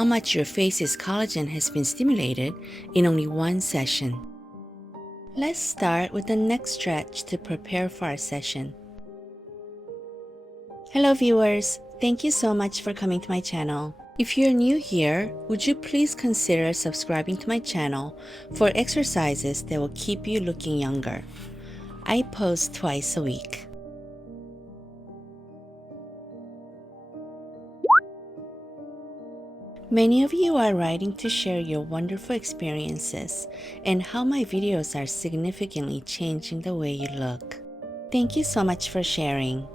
how much your face's collagen has been stimulated in only one session. Let's start with the neck stretch to prepare for our session. Hello viewers, thank you so much for coming to my channel. If you're new here, would you please consider subscribing to my channel for exercises that will keep you looking younger. I post twice a week. Many of you are writing to share your wonderful experiences and how my videos are significantly changing the way you look. Thank you so much for sharing.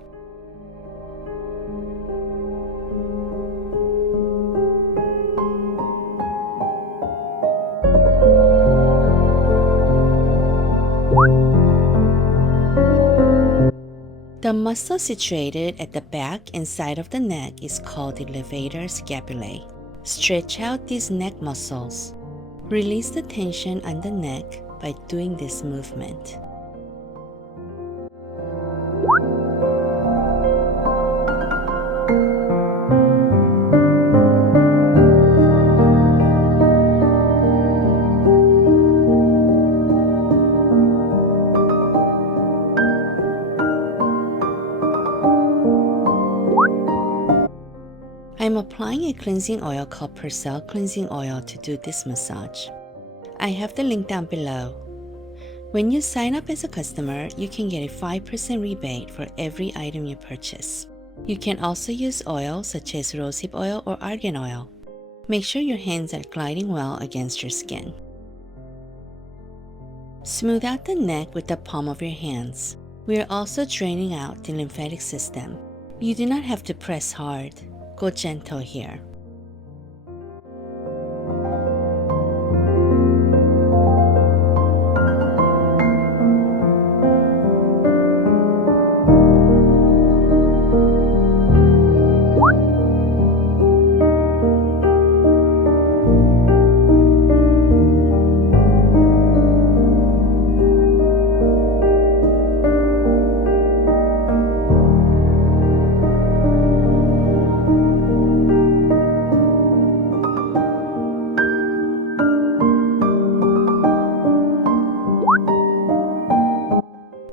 The muscle situated at the back and side of the neck is called the levator scapulae. Stretch out these neck muscles. Release the tension on the neck by doing this movement. I'm applying a cleansing oil called Percel Cleansing Oil to do this massage. I have the link down below. When you sign up as a customer, you can get a 5% rebate for every item you purchase. You can also use oil such as rosehip oil or argan oil. Make sure your hands are gliding well against your skin. Smooth out the neck with the palm of your hands. We are also draining out the lymphatic system. You do not have to press hard. Go gentle here.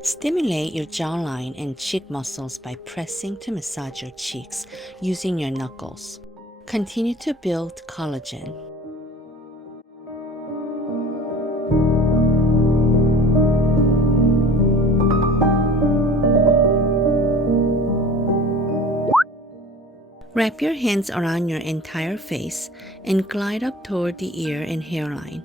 Stimulate your jawline and cheek muscles by pressing to massage your cheeks using your knuckles. Continue to build collagen. Wrap your hands around your entire face and glide up toward the ear and hairline.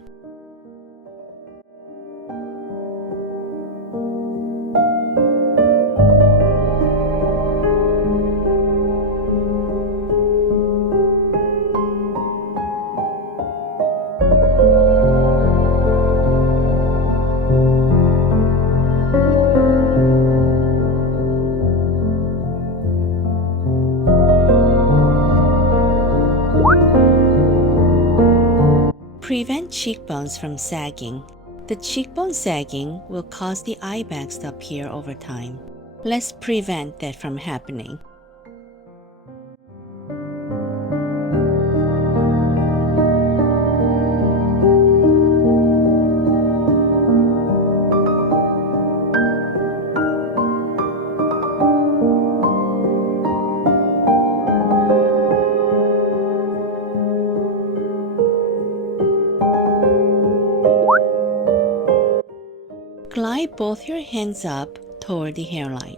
Prevent cheekbones from sagging. The cheekbone sagging will cause the eye bags to appear over time. Let's prevent that from happening. Glide both your hands up toward the hairline.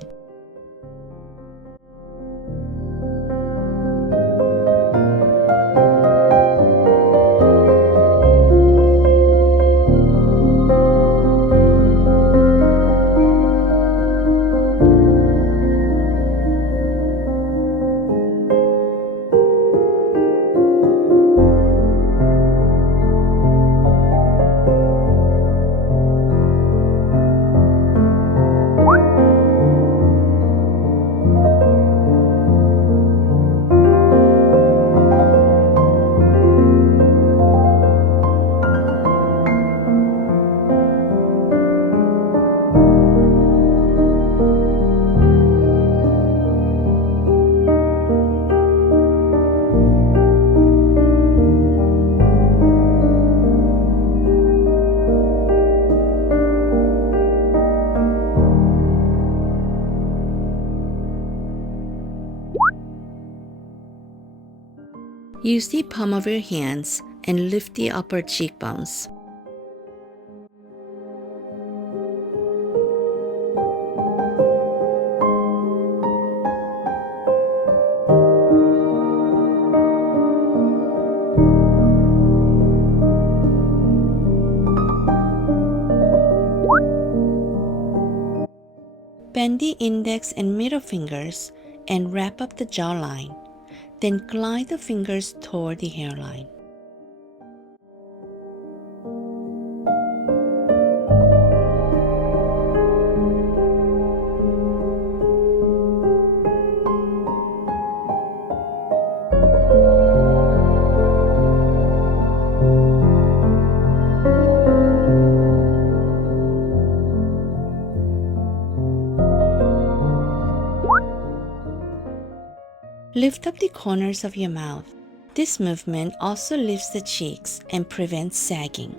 Use the palm of your hands and lift the upper cheekbones. Bend the index and middle fingers and wrap up the jawline. Then glide the fingers toward the hairline. Lift up the corners of your mouth. This movement also lifts the cheeks and prevents sagging.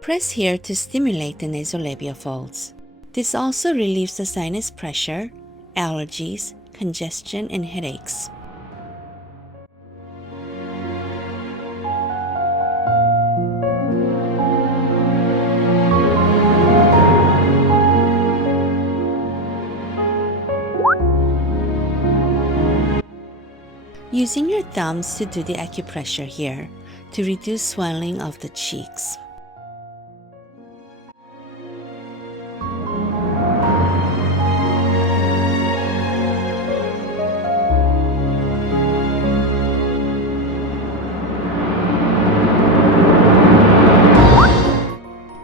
Press here to stimulate the nasolabial folds. This also relieves the sinus pressure, allergies, congestion, and headaches. Using your thumbs to do the acupressure here to reduce swelling of the cheeks.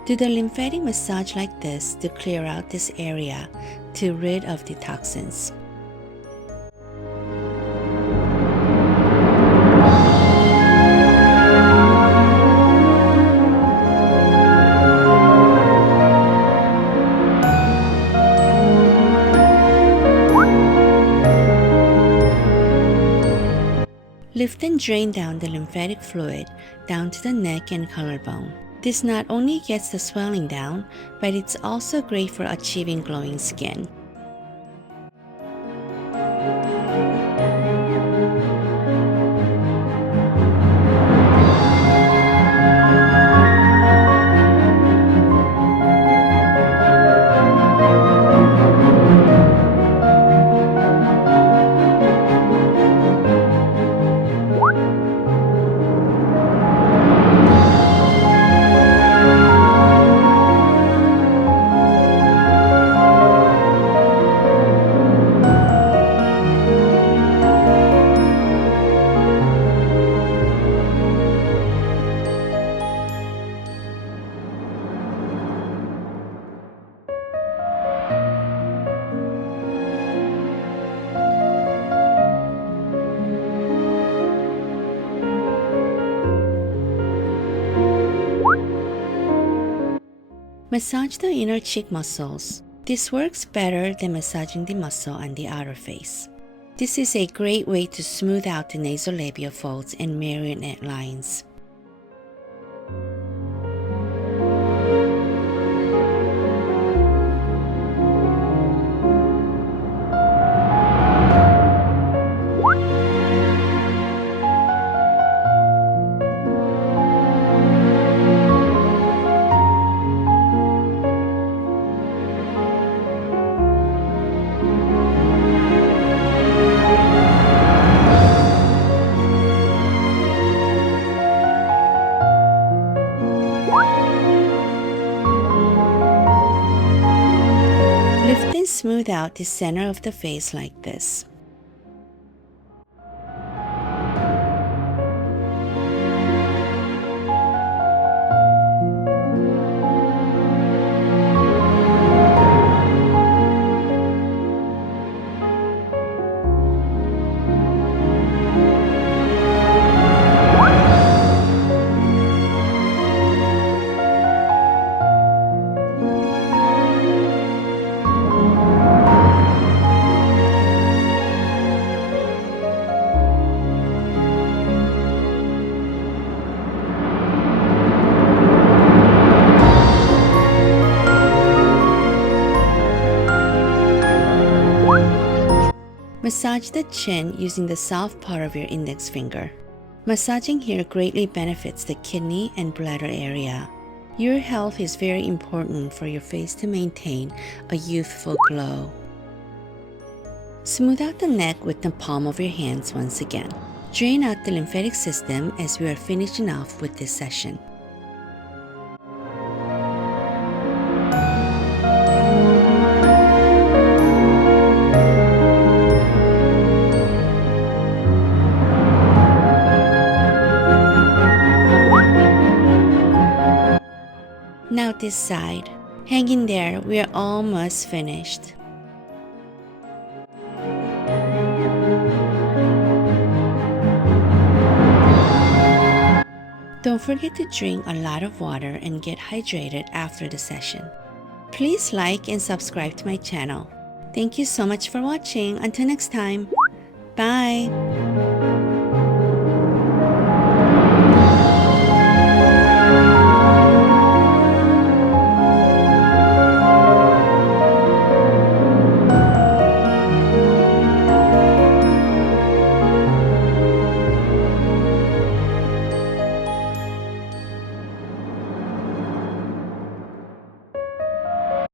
Do the lymphatic massage like this to clear out this area to rid of the toxins. Lift and drain down the lymphatic fluid down to the neck and collarbone. This not only gets the swelling down, but it's also great for achieving glowing skin. Massage the inner cheek muscles. This works better than massaging the muscle on the outer face. This is a great way to smooth out the nasolabial folds and marionette lines. Lift and smooth out the center of the face like this. Massage the chin using the soft part of your index finger. Massaging here greatly benefits the kidney and bladder area. Your health is very important for your face to maintain a youthful glow. Smooth out the neck with the palm of your hands once again. Drain out the lymphatic system as we are finishing off with this session. Now this side. Hang in there, we are almost finished. Don't forget to drink a lot of water and get hydrated after the session. Please like and subscribe to my channel. Thank you so much for watching. Until next time, bye!